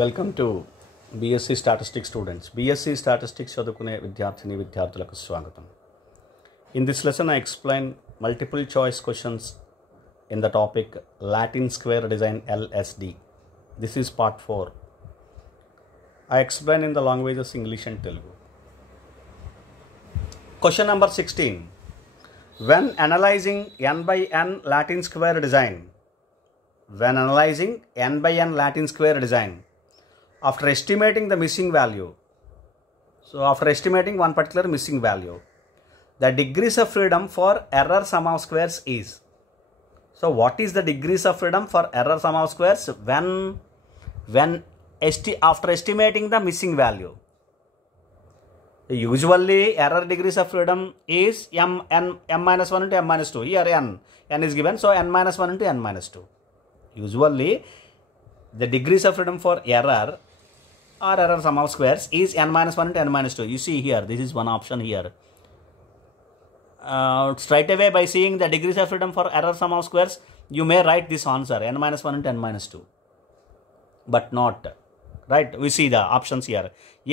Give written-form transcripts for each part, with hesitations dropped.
Welcome to BSc statistics students. BSc statistics చదువుకునే విద్యార్థులకు స్వాగతం. In this lesson I explain multiple choice questions in the topic Latin Square Design LSD. This is part 4. I explain in the languages English and Telugu. Question number 16. When analyzing n by n Latin square design, after estimating the missing value, so after estimating one particular missing value, the degrees of freedom for error sum of squares is. So what is the degrees of freedom for error sum of squares after estimating the missing value? Usually error degrees of freedom is m minus 1 into m minus 2. Here n is given, so n minus 1 into n minus 2. Usually the degrees of freedom for error or error sum of squares is n minus 1 into n minus 2. You see here, this is one option here. Straight away by seeing the degrees of freedom for error sum of squares, you may write this answer n minus 1 into n minus 2. But not. Right? We see the options here.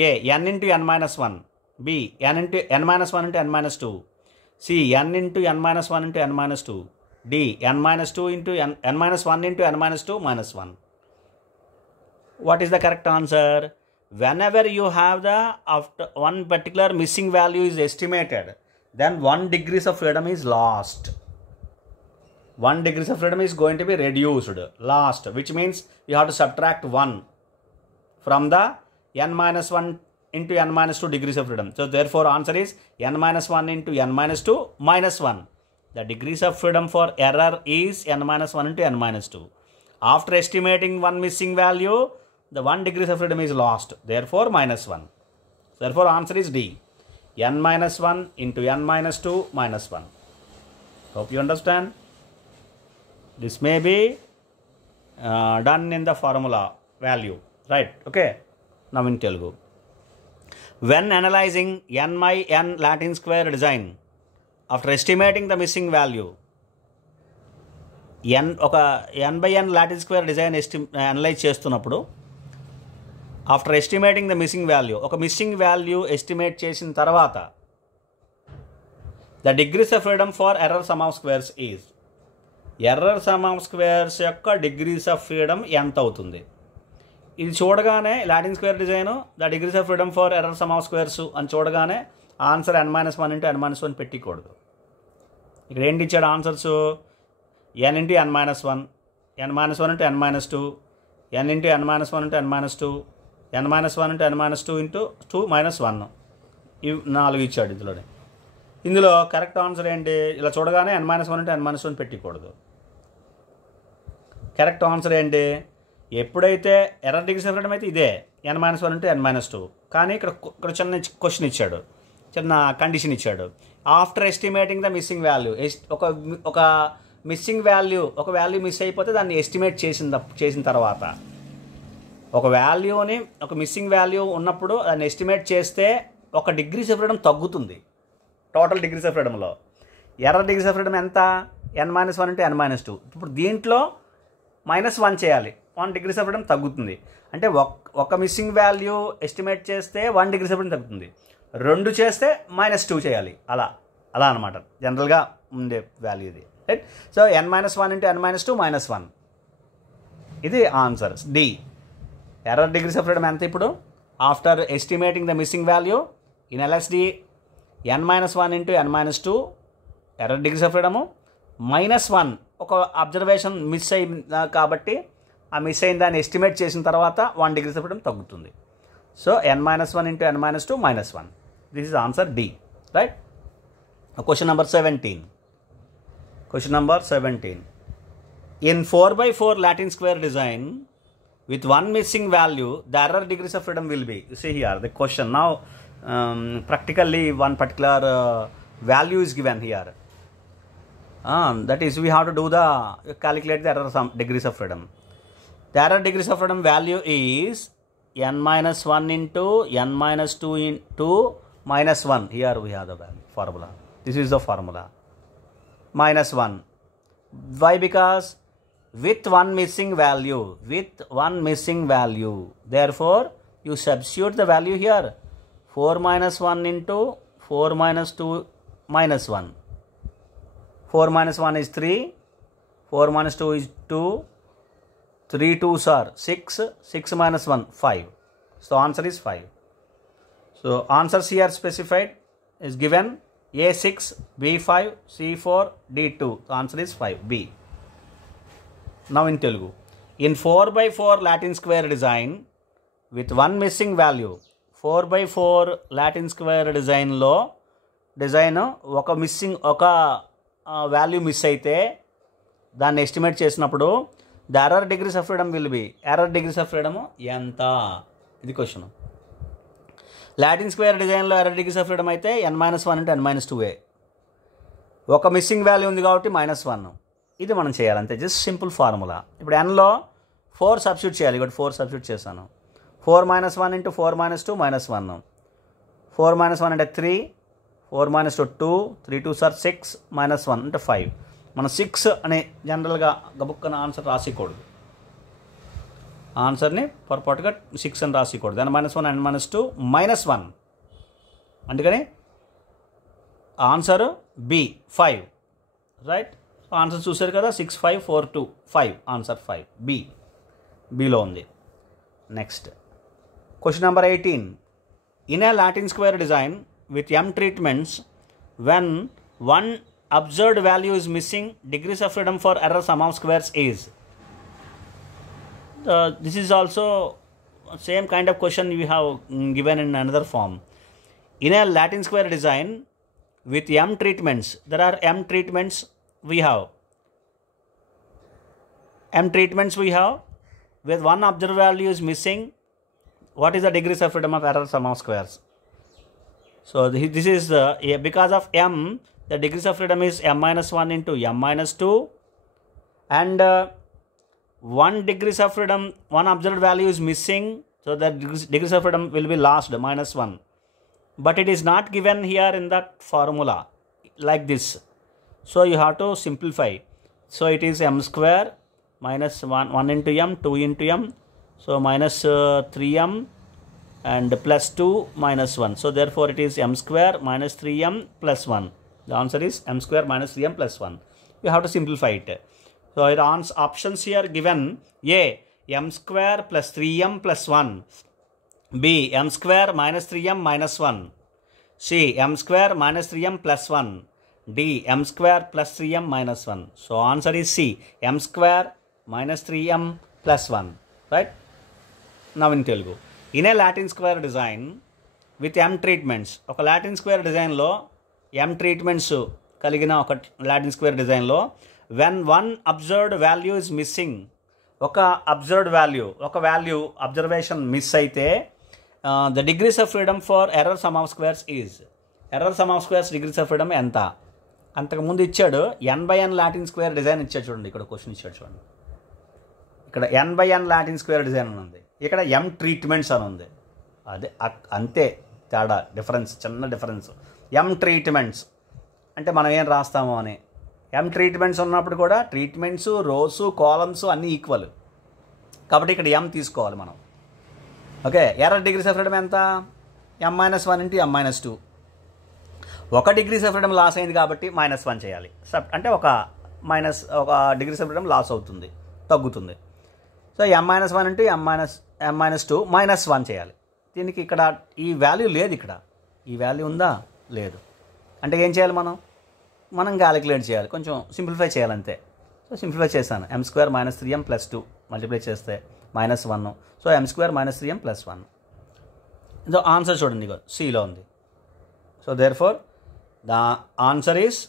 A, n into n minus 1. B, n into n minus 1 into n minus 2. C, n into n minus 1 into n minus 2. D, n minus 2 into n minus 1 into n minus 2 minus 1. What is the correct answer? Whenever you have the after one particular missing value is estimated, then 1 degrees of freedom is lost. 1 degrees of freedom is going to be reduced, lost, which means you have to subtract 1 from the n minus 1 into n minus 2 degrees of freedom. So therefore answer is n minus 1 into n minus 2 minus 1. The degrees of freedom for error is n minus 1 into n minus 2. After estimating one missing value, the 1 degrees of freedom is lost. Therefore minus 1. Therefore answer is D. n minus 1 into n minus 2 minus 1. Hope you understand. This may be done in the formula value. Right? Okay. Now in Telugu. When analyzing n by n Latin square design, after estimating the missing value, n by n Latin square design analyse చేస్తున్నప్పుడు after estimating the missing value, ఒక missing value estimate చేసిన తర్వాత the degrees of freedom for error sum of squares is, error sum of squares యొక్క degrees of freedom ఎంత అవుతుంది? ఇది చూడగానే Latin square design the degrees of freedom for error sum of squares అని చూడగానే answer n minus 1 into n minus 1 పెట్టకూడదు. ఇక్కడ ఏంటి ఇచ్చాడు answers? n into n minus 1, n minus 1 into n minus 2, n into n minus 1 into n minus 2, n minus 1 into n minus 2 into 2 minus 1. ఇవి 4 ఇచ్చాడు ఇందులోనే. ఇందులో కరెక్ట్ ఆన్సర్ ఏంటి? ఇలా చూడగానే n minus 1 into n minus 1 పెట్టకూడదు. కరెక్ట్ ఆన్సర్ ఏంటి? ఎప్పుడైతే ఎర్రర్ డిగ్రీస్ ఆఫ్ ఫ్రీడమ్ అయితే ఇదే n minus 1 into n minus 2. కానీ ఇక్కడ చిన్న క్వశ్చన్ ఇచ్చాడు, చిన్న కండిషన్ ఇచ్చాడు. After estimating the missing value, ఒక మిస్సింగ్ వాల్యూ, ఒక వాల్యూ మిస్ అయిపోతే దాన్ని ఎస్టిమేట్ చేసిన తర్వాత, ఒక వాల్యూని, ఒక మిస్సింగ్ వాల్యూ ఉన్నప్పుడు దాన్ని ఎస్టిమేట్ చేస్తే 1 డిగ్రీస్ ఆఫ్ ఫ్రీడమ్ తగ్గుతుంది టోటల్ డిగ్రీస్ ఆఫ్ ఫ్రీడమ్లో. ఎర్రర్ డిగ్రీస్ ఆఫ్ ఫ్రీడమ్ ఎంత? n minus 1 into n minus 2. ఇప్పుడు దీంట్లో -1 చేయాలి, 1 డిగ్రీస్ ఆఫ్ ఫ్రీడమ్ తగ్గుతుంది. అంటే ఒక మిస్సింగ్ వాల్యూ ఎస్టిమేట్ చేస్తే 1 డిగ్రీస్ ఆఫ్ ఫ్రీడమ్ తగ్గుతుంది. 2 చేస్తే -2 చేయాలి. అలా అనమాట జనరల్గా ఉండే వాల్యూ ఇది. Right? So n minus 1 into n minus 2 minus 1. ఇది answer D. Error degrees of freedom ఎంత ఇప్పుడు? After estimating the missing value in LSD, n minus 1 into n minus 2 error degrees of freedom, -1 ఒక అబ్జర్వేషన్ మిస్ అయింది కాబట్టి ఆ మిస్ అయిన దాన్ని ఎస్టిమేట్ చేసిన తర్వాత 1 డిగ్రీస్ ఆఫ్ ఫ్రీడమ్ తగ్గుతుంది. So n minus 1 into n minus 2 minus 1. This is answer D. Right? Question number 17. Question number 17. In 4x4 Latin square design with one missing value, the error degrees of freedom will be. You see here the question. Now practically one particular value is given here. That is, we have to do calculate the error degrees of freedom. The error degrees of freedom value is n minus 1 into n minus 2 into minus 1. Here we have the formula. This is the formula. -1. Why? Because with one missing value. Therefore, you substitute the value here. 4 minus 1 into 4 minus 2 minus 1. 4 minus 1 is 3. 4 minus 2 is 2. 3 2s are 6. 6 minus 1, 5. So, answer is 5. So, answers here specified is given A6, B5, C4, D2. The answer is 5, B. Now in Telugu. In 4x4 Latin square design with one missing value. 4x4 Latin square design ఒక value miss అయితే దాన్ని ఎస్టిమేట్ చేసినప్పుడు the error degrees of freedom will be, error degrees of freedom ఎంత? ఇది question. Latin square డిజైన్లో error degrees of freedom అయితే n-1 into n-2a. ఒక missing value ఉంది కాబట్టి -1. ఇది మనం చేయాలంతే, జస్ట్ సింపుల్ ఫార్ములా. ఇప్పుడు nలో 4 సబ్స్టిట్యూట్ చేయాలి, ఇక్కడ 4 సబ్స్టిట్యూట్ చేశాను. 4 - 1 into 4 - 2 -1. 4 - 1 అంటే 3, 4 - 2 2, 3 2s are 6, -1 అంటే 5. మనం 6 అనే జనరల్గా గబుక్కన ఆన్సర్ రాసికూడదు, ఆన్సర్ని పొరపాటుగా 6 అని రాసికూడదు. n-1 and -2 -1. అందుకని ఆన్సర్ బి 5, రైట్. ఆన్సర్ చూసారు కదా, 6 5 4 2 5, ఆన్సర్ 5, బి, బిలో ఉంది. Next question number 18. In a Latin square design with m treatments, when one observed value is missing, degrees of freedom for error sum of squares is. This is also same kind of question we have given in another form. In a Latin square design with m treatments, there are m treatments we have. M treatments we have with one observed value is missing. What is the degrees of freedom of error sum of squares? So this is because of m, the degrees of freedom is m-1 into m-2, and one degrees of freedom, one observed value is missing, so the degrees of freedom will be lost, -1. But it is not given here in that formula like this. So you have to simplify. So it is m square minus 1 into m, 2 into m, so minus 3m and plus 2 minus 1. So therefore it is m square minus 3m plus 1. The answer is m square minus 3m plus 1. You have to simplify it. So it options here given: A, m square plus 3m plus 1. B, m square minus 3m minus 1. C, m square minus 3m plus 1. D, m square plus 3m minus 1. So answer is C, m square minus 3m plus 1. Right? Now in Telugu. In a Latin square design with m treatments, ఒక Latin square డిజైన్లో m treatments కలిగిన ఒక Latin square డిజైన్లో when one observed value is missing, ఒక observed value, ఒక value observation miss అయితే the degrees of freedom for error sum of squares is, error sum of squares degrees of freedom ఎంత? అంతకుముందు ఇచ్చాడు n/n Latin square design ఇచ్చాడు, చూడండి ఇక్కడ క్వశ్చన్ ఇచ్చాడు చూడండి, ఇక్కడ n/n లాటిన్ స్క్వేర్ డిజైన్ అని ఉంది, ఇక్కడ m ట్రీట్మెంట్స్ అని ఉంది. అదే అంతే తేడా, డిఫరెన్స్, చిన్న డిఫరెన్స్. m ట్రీట్మెంట్స్ అంటే మనం ఏం రాస్తామో అని. m ట్రీట్మెంట్స్ ఉన్నప్పుడు కూడా ట్రీట్మెంట్స్, రోస్, కాలమ్స్ అన్నీ ఈక్వల్ కాబట్టి ఇక్కడ m తీసుకోవాలి మనం. Okay, error degrees of freedom ఎంత? m-1 into m-2. ఒక డిగ్రీస్ ఆఫ్ ఫ్రీడమ్ లాస్ అయింది కాబట్టి -1 చేయాలి. అంటే ఒక డిగ్రీస్ ఆఫ్ ఫ్రీడమ్ లాస్ అవుతుంది, తగ్గుతుంది. సో m-1 into m-2 -1 చేయాలి. దీనికి ఇక్కడ ఈ వాల్యూ లేదు, ఇక్కడ ఈ వాల్యూ ఉందా? లేదు. అంటే ఏం చేయాలి మనం క్యాలిక్యులేట్ చేయాలి, కొంచెం సింప్లిఫై చేయాలంతే. సో సింప్లిఫై చేశాను. m square minus 3m plus 2 multiply చేస్తే -1. So m square minus 3m plus 1. So answer చూడండి, సిలో ఉంది. So therefore the answer is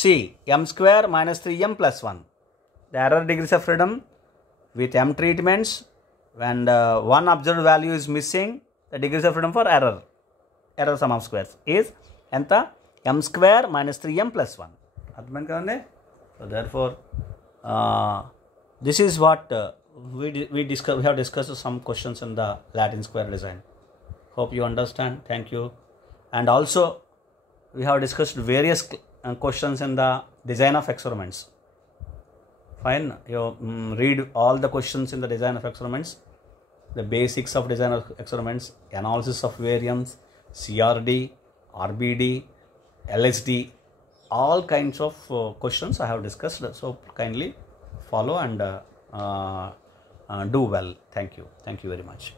C, m square minus 3m plus 1. The error degrees of freedom with m treatments and one observed value is missing, the degrees of freedom for error sum of squares is ఎంత? m square minus 3m plus 1. అర్థమైంది కదండి? So therefore this is what we have discussed some questions in the Latin square design. Hope you understand. Thank you. And also we have discussed various questions in the design of experiments. Fine. You read all the questions in the design of experiments, the basics of design of experiments, analysis of variance, CRD, RBD, LSD, all kinds of questions I have discussed. So kindly follow and do well. Thank you very much.